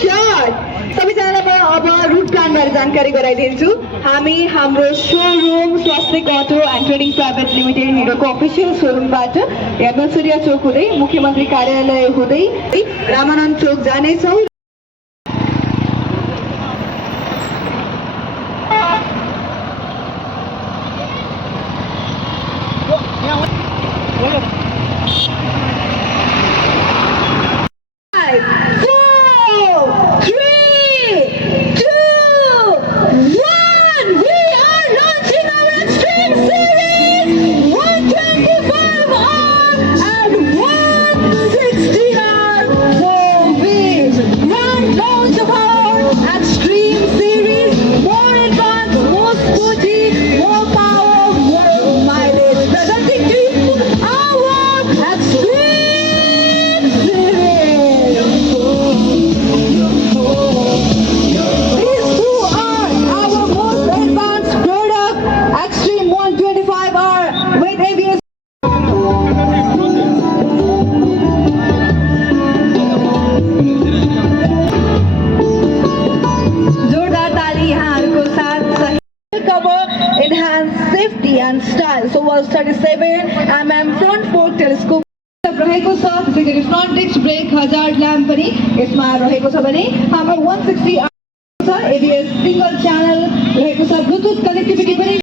shot. सबैजनालाई म अब रुट प्लानबारे जानकारी गराइदिन्छु। हामी हाम्रो शोरूम स्वास्तिक अटो end trading private limited हिरोको official शोरूमबाट हेमलसुरिया चोक हुँदै मुख्यमन्त्री कार्यालय हुँदै रामानन्द चोक जानेछौँ। Enhanced safety and style. So was 37 mm front fork telescope रहेको छ। त्यसै गरी front disc brake hazard lamp पनि यसमा रहेको छ भने हाम्रो 160 छ। एबीएस सिंगल च्यानल रहेको छ। ब्लुटुथ कनेक्टिभिटी पनि